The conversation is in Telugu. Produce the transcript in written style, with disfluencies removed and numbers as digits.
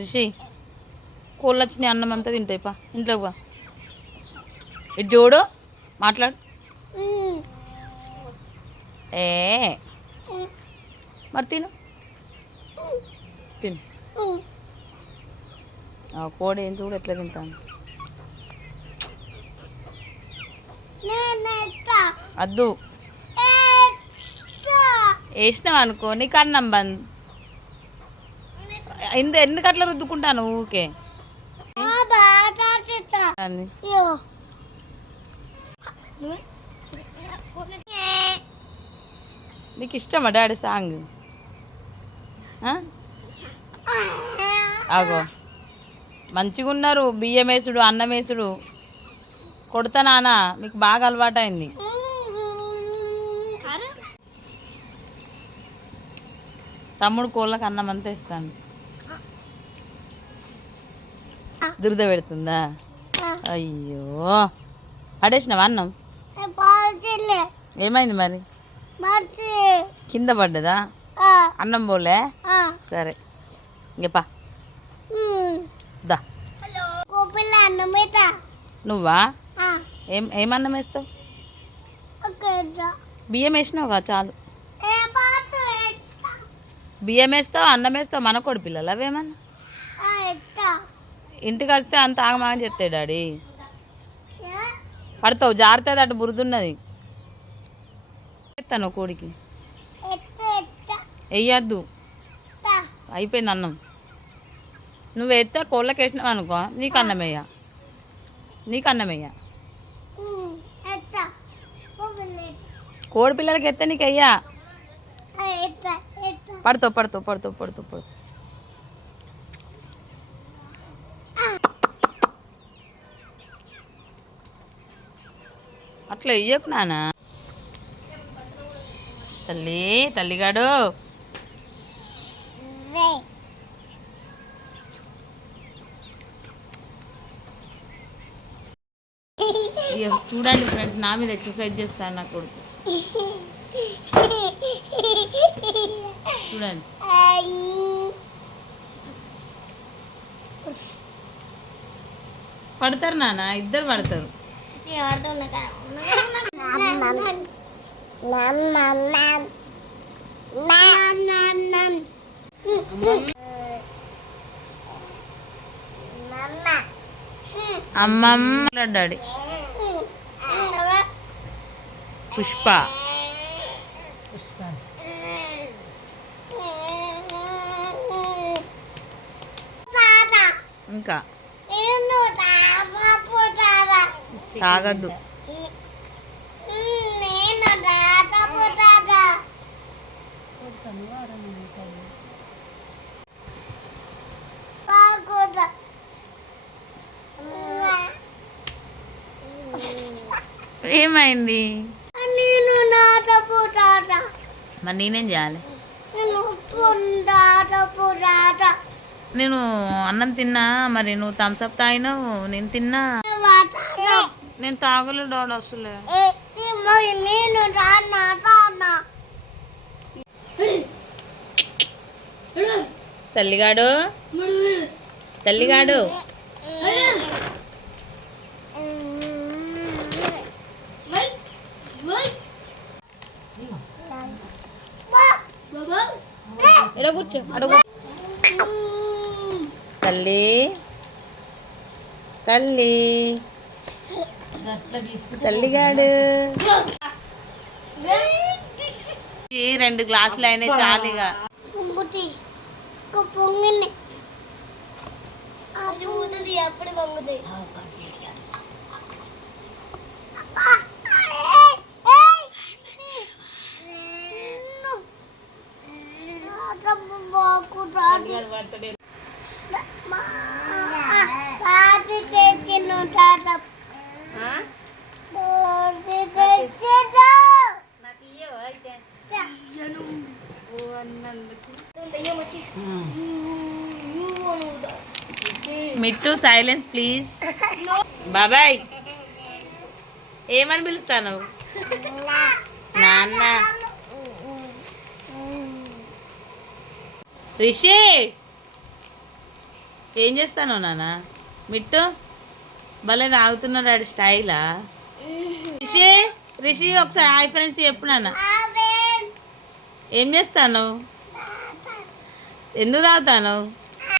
రిషి కోళ్ళు వచ్చినాయి, అన్నం అంతా తింటాయి. పా ఇంట్లోకి పా. ఇటు చూడు, మాట్లాడు. ఏ మరి తిను తిను. కోడి ఏం చూడు ఎట్లా తింటాను. అద్దు వేసినావు అనుకో నీకు అన్నం బంద్. ఎందుకు అట్లా రుద్దుకుంటాను ఊకే? నీకు ఇష్టమా డాడీ సాంగ్? ఆగో మంచిగా ఉన్నారు. బియ్యం వేసుడు, అన్నం వేసుడు కొడతా నాన్న, మీకు బాగా అలవాటైంది. తమ్ముడు కోళ్ళకి అన్నం అంతా ఇస్తాను. దురద పెడుతుందా? అయ్యో పడేసినావా అన్నం? ఏమైంది మరి? కింద పడ్డదా? అన్నం పోలే? సరే ఇంకపా దా. నువ్వా ఏమన్నం వేస్తావు? బియ్యం వేసినావుగా చాలు. బియ్యం వేస్తావు, అన్నం వేస్తావు. మన కొడు పిల్లలు అవేమన్నా ఇంటికి వస్తే అంత ఆగమాగని చెప్తాయి డాడీ. పడతావు, జారుతుంది, అటు బురదున్నది. ఎత్తాను కోడికి వెయ్యద్దు, అయిపోయింది అన్నం. నువ్వు ఎత్తే కోళ్ళకి వేసినావు అనుకో నీకు అన్నం వేయ, నీకు అన్నం వేయ. కోడి పిల్లలకి ఎత్తే నీకు వెయ్యా. పడతావు పడతావు పడతావు పడతావు పడతావు. అట్లా ఇయ్యకు నాన్న. తల్లి తల్లిగాడు చూడండి ఫ్రెండ్స్, నా మీద ఎక్సర్సైజ్ చేస్తాను నా కొడుకు. చూడండి పడతారు నాన్న, ఇద్దరు పడతారు. అమ్మమ్మ డాడీ పుష్ప ఇంకా తాగద్దు. ఏమైంది మరి నేనేం చేయాలి? నేను అన్నం తిన్నా, మరి నువ్వు థమ్స్అప్ తాగినావు, నేను తిన్నా. నేను తాగలే డాడీ అసలే. తల్లిగాడు తల్లిగాడు ఎడ కూర్చో అడుగు. తల్లి తల్లి తల్లిగాడు. 2 గ్లాసులు అయినాయి చాలుగా. Mittu silence please. బాబాయ్ ఏమని పిలుస్తాను? నాన్న రిషి ఏం చేస్తాను నాన్న మిట్టు భలే తాగుతున్నాడు డాడీ స్టైలా. రిషి రిషి ఒకసారి హాయ్ ఫ్రెండ్స్ చెప్పు నాన్న. ఏం చేస్తాను, ఎందుకు తాగుతాను?